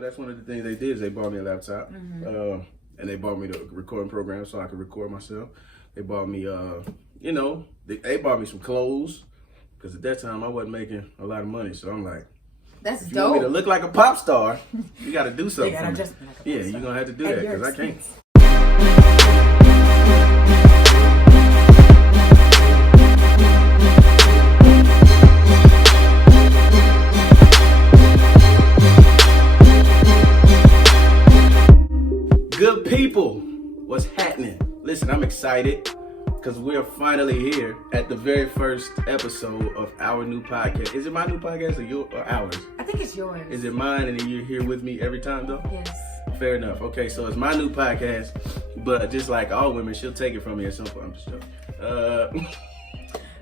that's one of the things they did is they bought me a laptop. And they bought me the recording program so I could record myself. They bought me, they bought me some clothes because at that time I wasn't making a lot of money. So I'm like, that's if you dope. want me to look like a pop star, you got to do something. You gotta just be like a pop yeah, star. you're going to have to do that because I can't. Good people, what's happening? Listen, I'm excited because we're finally here at the very first episode of our new podcast. Is it my new podcast or ours? I think it's yours. Is it mine and you're here with me every time though? Yes. Fair enough. Okay, so it's my new podcast, but just like all women, she'll take it from me at some point. I'm just joking.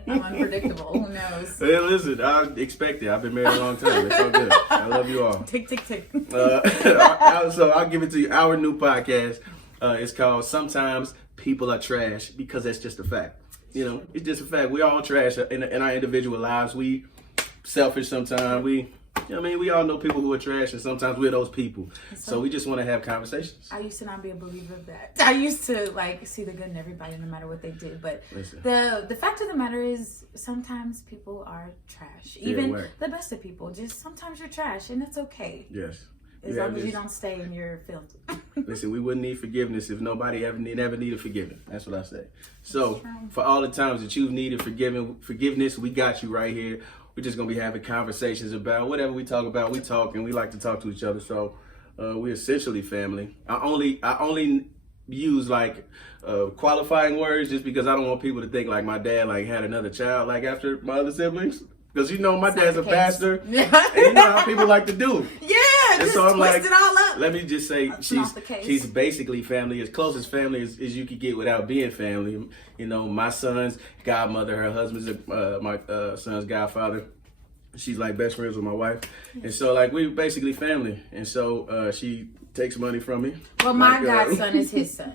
I'm unpredictable. Who knows? Hey, listen, I expect it. I've been married a long time. It's all good. I love you all. Tick, tick, tick. So I'll give it to you. Our new podcast is called Sometimes People Are Trash, because that's just a fact. You know, it's just a fact. We all trash in our individual lives. We selfish sometimes. We all know people who are trash, and sometimes we're those people. So we just want to have conversations. I used to not be a believer of that. I used to see the good in everybody, no matter what they did. But Listen. the fact of the matter is, sometimes people are trash. Even the best of people, just sometimes you're trash, and it's okay. Yes. As long as you don't stay in your filth. Listen, we wouldn't need forgiveness if nobody ever needed forgiveness. That's what I say. So for all the times that you've needed forgiveness, we got you right here. We're just gonna be having conversations about whatever we talk about. We talk and we like to talk to each other. So we're essentially family. I only use qualifying words just because I don't want people to think like my dad had another child after my other siblings. Because my dad's a pastor. And you know how people like to do. Yeah, and just so I'm twist it all up. Let me just say she's basically family, as close as family as you could get without being family. You know, my son's godmother, her husband's my son's godfather. She's like best friends with my wife. And so we're basically family. And so she takes money from me. Well, my godson is his son.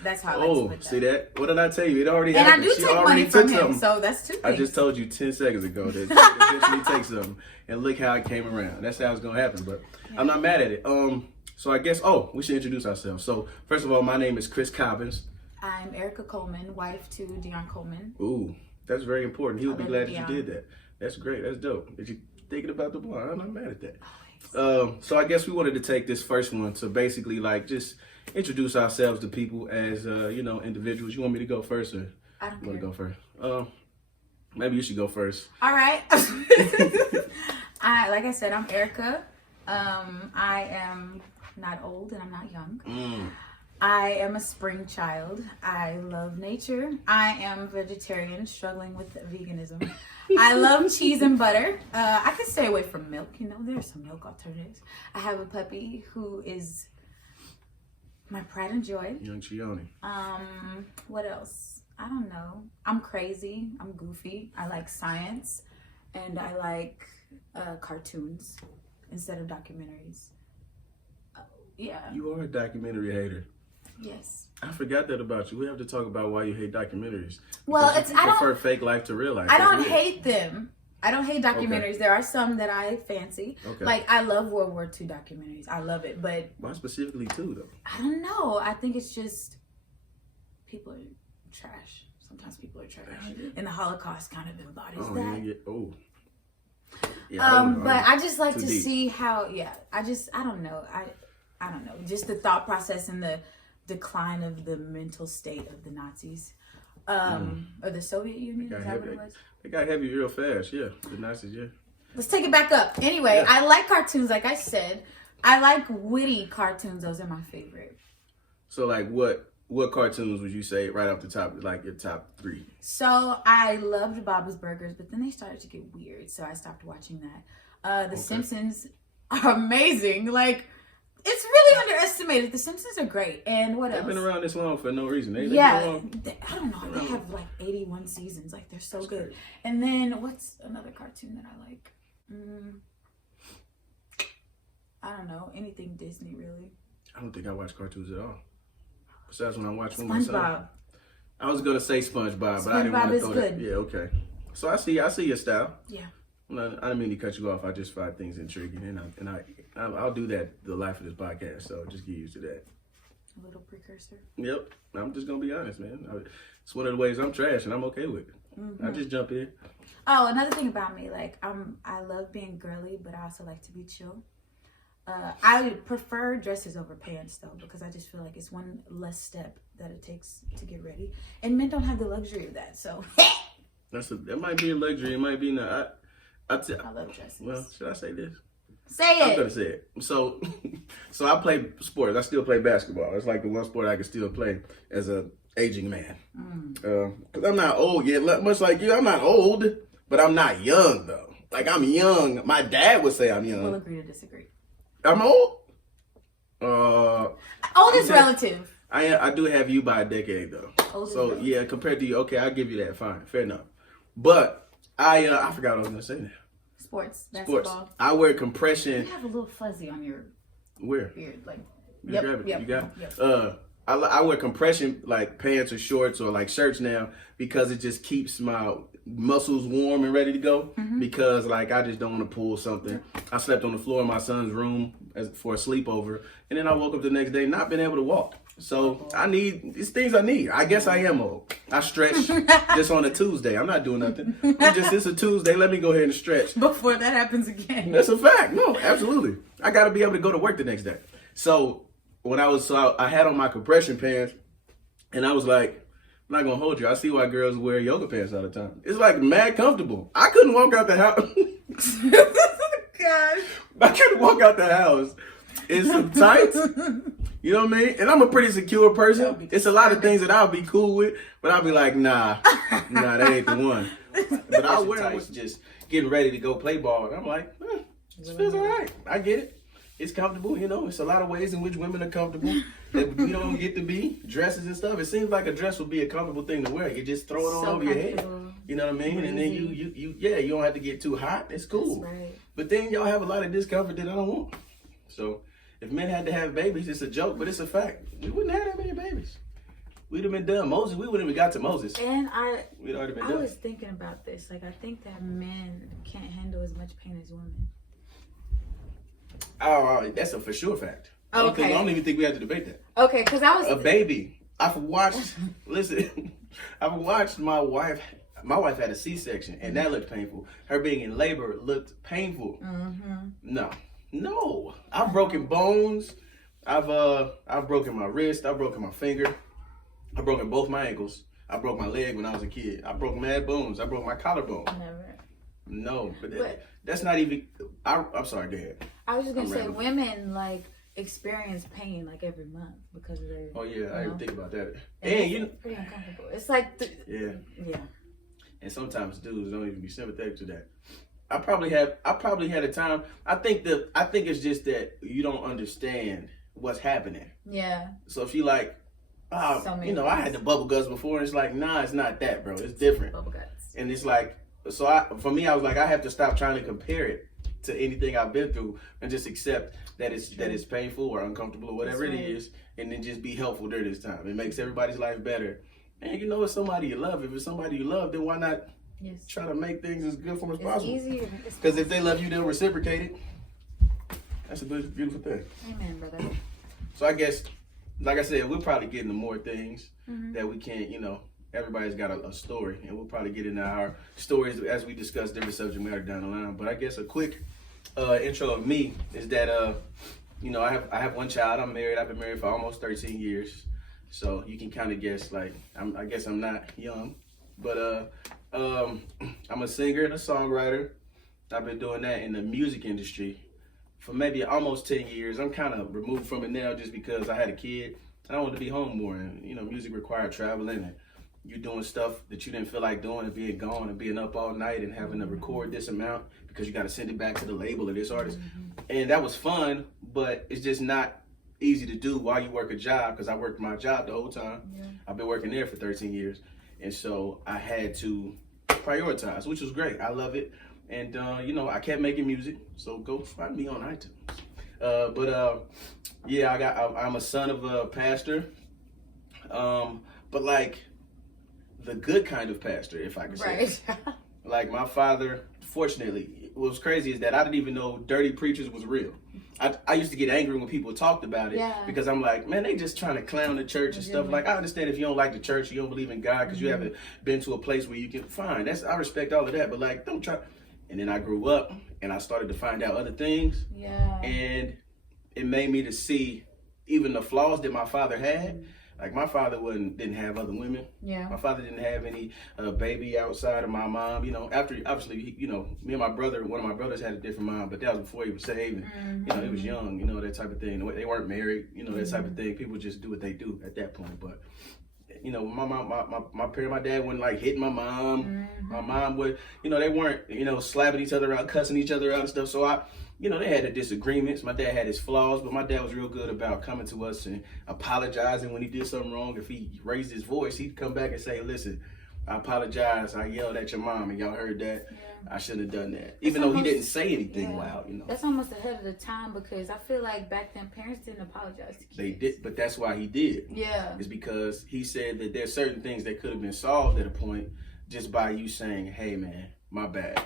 That's how I like to put that. See that? What did I tell you? It already and happened. I do take money from him, so that's two things. I just told you 10 seconds ago that she eventually takes something. And look how it came around. That's how it's going to happen. But I'm not mad at it. So I guess, we should introduce ourselves. So first of all, my name is Chris Cobbins. I'm Erica Coleman, wife to Dion Coleman. Ooh, that's very important. He would be glad that you did that. That's great. That's dope. That you thinking about the boy. I'm not mad at that. So I guess we wanted to take this first one to basically just introduce ourselves to people as individuals. You want me to go first, or I don't want to care. go first? Maybe you should go first. All right. Like I said, I'm Erica. I am not old and I'm not young. I am a spring child. I love nature. I am vegetarian, struggling with veganism. I love cheese and butter. I could stay away from milk. There's some milk alternatives. I have a puppy who is my pride and joy. Young Chione. What else? I don't know. I'm crazy. I'm goofy. I like science. And I like cartoons instead of documentaries. Yeah. You are a documentary hater. Yes. I forgot that about you. We have to talk about why you hate documentaries. Well, Because you prefer fake life to real life. I don't hate them. I don't hate documentaries. Okay. There are some that I fancy. Okay. I love World War II documentaries. I love it, but why specifically two though? I don't know. I think it's just people are trash. Sometimes people are trash, and the Holocaust kind of embodies that. But I just like to see how. Yeah, I don't know. I don't know. Just the thought process and the decline of the mental state of the Nazis. Or the Soviet Union, is that what it was? They got heavy real fast, yeah. The Nazis, yeah. Let's take it back up. Anyway, I like cartoons, like I said. I like witty cartoons. Those are my favorite. So, what cartoons would you say right off the top, your top three? So, I loved Bob's Burgers, but then they started to get weird, so I stopped watching that. The Simpsons are amazing. It's really underestimated. The Simpsons are great. And what else? They've been around this long for no reason. I don't know. They have 81 seasons. They're so good. Crazy. And then what's another cartoon that I like? I don't know. Anything Disney, really. I don't think I watch cartoons at all. Besides when I watch SpongeBob. I was going to say SpongeBob, but I didn't want to throw that. Yeah, okay. So I see your style. Yeah. I didn't mean to cut you off. I just find things intriguing, and I'll do that the life of this podcast. So just get used to that. A little precursor. Yep, I'm just gonna be honest, man. It's one of the ways I'm trash, and I'm okay with it. I just jump in. Oh, another thing about me, like I love being girly, but I also like to be chill. I prefer dresses over pants though, because I just feel like it's one less step that it takes to get ready, and men don't have the luxury of that. So that might be a luxury. It might be not. I love dresses. Well, should I say this? Say it. I'm gonna say it. So I play sports. I still play basketball. It's like the one sport I can still play as a aging man. Cause I'm not old yet. Much like you, I'm not old, but I'm not young though. Like I'm young. My dad would say I'm young. We'll agree to disagree. I'm old. Old is relative. I do have you by a decade though. Old so yeah, compared to you, okay, I'll give you that. Fine, fair enough. But I forgot what I was gonna say now. Sports, basketball. Sports. I wear compression. You have a little fuzzy on your beard, like. You got it. I wear compression like pants or shorts or like shirts now because it just keeps my muscles warm and ready to go. Because like I just don't want to pull something. I slept on the floor in my son's room for a sleepover, and then I woke up the next day not being able to walk. So I need these things. I guess I am old. I stretch just on a Tuesday. I'm not doing nothing. It's a Tuesday. Let me go ahead and stretch before that happens again. That's a fact. No, absolutely. I got to be able to go to work the next day. So when I had on my compression pants, and I was like, I'm not gonna hold you. I see why girls wear yoga pants all the time. It's like mad comfortable. I couldn't walk out the house. God. I couldn't walk out the house in some tights. You know what I mean? And I'm a pretty secure person. It's a lot of things that I'll be cool with, but I'll be like, nah, that ain't the one. But I'll wear tights just getting ready to go play ball. And I'm like, this feels all right. I get it. It's comfortable, you know. It's a lot of ways in which women are comfortable that we don't get to be. Dresses and stuff. It seems like a dress would be a comfortable thing to wear. You just throw it on over your head. You know what I mean? And then you don't have to get too hot. It's cool. That's right. But then y'all have a lot of discomfort that I don't want. So if men had to have babies, it's a joke, but it's a fact. We wouldn't have that many babies. We'd have been done. Moses, we wouldn't have got to Moses. And we'd already been done. I was thinking about this. Like, I think that men can't handle as much pain as women. Oh, that's a for sure fact. I don't even think we have to debate that. Okay, because I was a baby. I've watched my wife. My wife had a C-section, and that looked painful. Her being in labor looked painful. No. I've broken bones. I've broken my wrist. I've broken my finger. I've broken both my ankles. I broke my leg when I was a kid. I broke mad bones. I broke my collarbone. Never. No, but that's not even. I'm sorry, go ahead. I was just gonna say, women like experience pain like every month because of their. Oh yeah, I didn't think about that. And you know, pretty uncomfortable. It's like yeah. And sometimes dudes don't even be sympathetic to that. I probably had a time. I think it's just that you don't understand what's happening. Yeah. So if you like, I had the bubble guts before, and it's like, nah, it's not that, bro. It's different. Bubble guts. And it's like, so I was like, I have to stop trying to compare it to anything I've been through and just accept that it's painful or uncomfortable or whatever it is, and then just be helpful during this time. It makes everybody's life better. And you know, it's somebody you love. If it's somebody you love, then why not try to make things as good for them as possible? Easier. Because if they love you, they'll reciprocate it. That's a beautiful thing. Amen, brother. So I guess, like I said, we'll probably get into more things that we can't, everybody's got a story, and we'll probably get into our stories as we discuss different subject matter down the line. But I guess a quick intro of me is that, I have one child. I'm married. I've been married for almost 13 years. So you can kind of guess, like, I guess I'm not young, but I'm a singer and a songwriter. I've been doing that in the music industry for maybe almost 10 years. I'm kind of removed from it now just because I had a kid. I don't want to be home more, and music required traveling, and you're doing stuff that you didn't feel like doing, and being gone and being up all night and having to record this amount because you got to send it back to the label or this artist. And that was fun, but it's just not easy to do while you work a job, because I worked my job the whole time. I've been working there for 13 years. And so I had to prioritize, which was great. I love it. And, I kept making music. So go find me on iTunes. I'm a son of a pastor. But like the good kind of pastor, if I could say. Right. Like my father, fortunately, what's crazy is that I didn't even know dirty preachers was real. I used to get angry when people talked about it because I'm like, man, they just trying to clown the church and stuff. Like, I understand if you don't like the church, you don't believe in God because you haven't been to a place where you can, fine. I respect all of that, but like, don't try. And then I grew up and I started to find out other things. Yeah. And it made me to see even the flaws that my father had. Like, my father didn't have other women. Yeah. My father didn't have any baby outside of my mom. You know, after, obviously, you know, me and my brother, one of my brothers had a different mom, but that was before he was saved. And, you know, he was young, you know, that type of thing. They weren't married, you know, that type of thing. People just do what they do at that point. But, you know, my dad wasn't like hitting my mom. My mom would, you know, they weren't, you know, slapping each other out, cussing each other out and stuff. So you know, they had the disagreements. My dad had his flaws, but my dad was real good about coming to us and apologizing when he did something wrong. If he raised his voice, he'd come back and say, listen, I apologize. I yelled at your mom and y'all heard that. Yeah. I shouldn't have done that. Even though he didn't say anything loud, you know. That's almost ahead of the time because I feel like back then parents didn't apologize to kids. They did, but that's why he did. Yeah. It's because he said that there's certain things that could have been solved at a point just by you saying, hey man, my bad.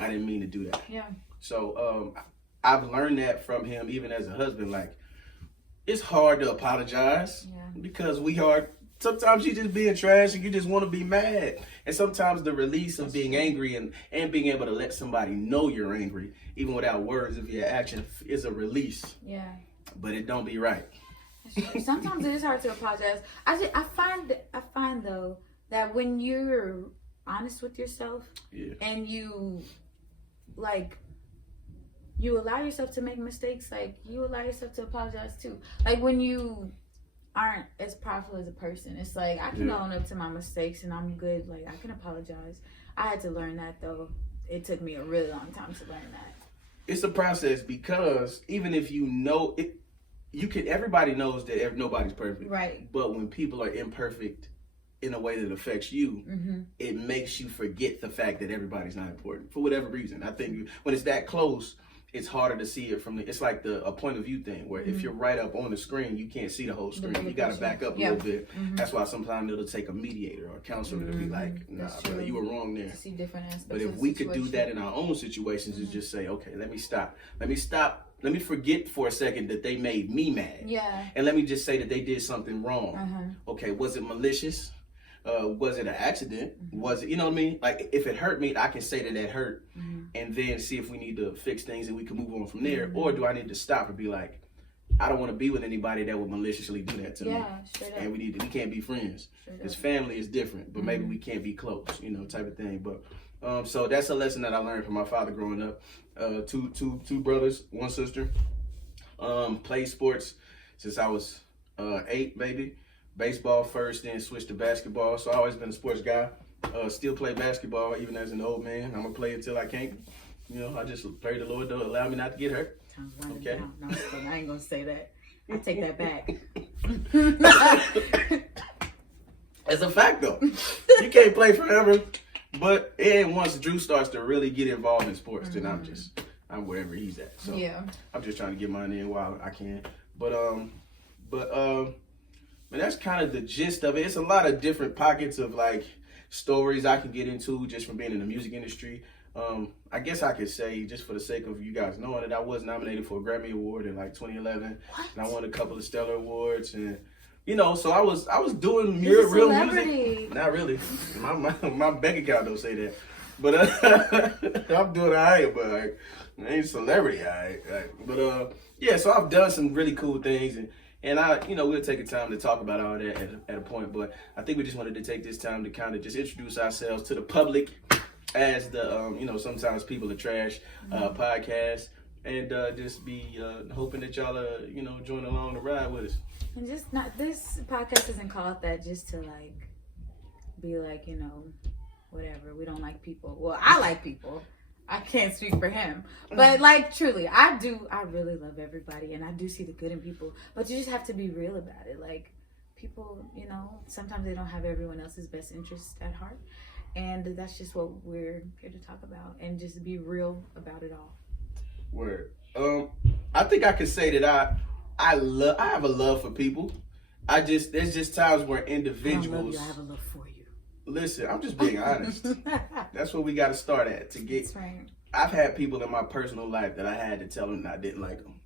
I didn't mean to do that. Yeah. So I've learned that from him, even as a husband. Like, it's hard to apologize because sometimes you just being trash and you just want to be mad. And sometimes the release of being angry and being able to let somebody know you're angry, even without words of your action, is a release. Yeah. But it don't be right. Sometimes it is hard to apologize. I find though that when you're honest with yourself and you allow yourself to make mistakes, like you allow yourself to apologize too. Like when you aren't as powerful as a person, it's like I can own up to my mistakes and I'm good. Like I can apologize. I had to learn that though. It took me a really long time to learn that. It's a process because even if you know it, everybody knows that nobody's perfect. Right. But when people are imperfect in a way that affects you, it makes you forget the fact that everybody's not important for whatever reason. I think when it's that close, it's harder to see it from it's like a point of view thing where if you're right up on the screen, you can't see the whole screen. You got to back up a little bit. That's why sometimes it'll take a mediator or a counselor to be like, nah, brother, you were wrong there. To see different aspects. But if we could do that in our own situations, is just say, okay, let me stop. Let me forget for a second that they made me mad. Yeah. And let me just say that they did something wrong. Okay, was it malicious? Was it an accident? Was it, you know what I mean? Like, if it hurt me, I can say that hurt and then see if we need to fix things and we can move on from there. Or do I need to stop and be like, I don't want to be with anybody that would maliciously do that to me. And we can't be friends. Because family is different, but maybe we can't be close, you know, type of thing. But so that's a lesson that I learned from my father growing up. Two brothers, one sister. Played sports since I was 8, maybe. Baseball first, then switched to basketball. So I always been a sports guy. Still play basketball even as an old man. I'm gonna play until I can't. You know, I just pray the Lord to allow me not to get hurt. Okay. No, I ain't gonna say that. I take that back. It's a fact though. You can't play forever. But once Drew starts to really get involved in sports, then I'm wherever he's at. So I'm just trying to get mine in while I can. But that's kind of the gist of it. It's a lot of different pockets of like stories I can get into just from being in the music industry. I guess I could say, just for the sake of you guys knowing, that I was nominated for a Grammy Award in like 2011. What? And I won a couple of Stellar Awards, and you know, so I was doing real music. Not really. My bank account don't say that, but I'm doing alright. But like, I ain't a celebrity, alright. But yeah, so I've done some really cool things, and I, you know, we'll take a time to talk about all that at a point, but I think we just wanted to take this time to kind of just introduce ourselves to the public as the, you know, sometimes people are trash podcast, and just be hoping that y'all you know, join along the ride with us. And just not, this podcast isn't called that just to like be like, you know, whatever, we don't like people. Well, I like people. I can't speak for him, but like truly, I really love everybody, and I do see the good in people, but you just have to be real about it. Like, people, you know, sometimes they don't have everyone else's best interest at heart, and that's just what we're here to talk about, and just be real about it all. Word. I think I could say that I have a love for people. There's just times where individuals. I love you. I have a love for you. Listen, I'm just being honest. That's what we got to start at to get. That's right. I've had people in my personal life that I had to tell them I didn't like them.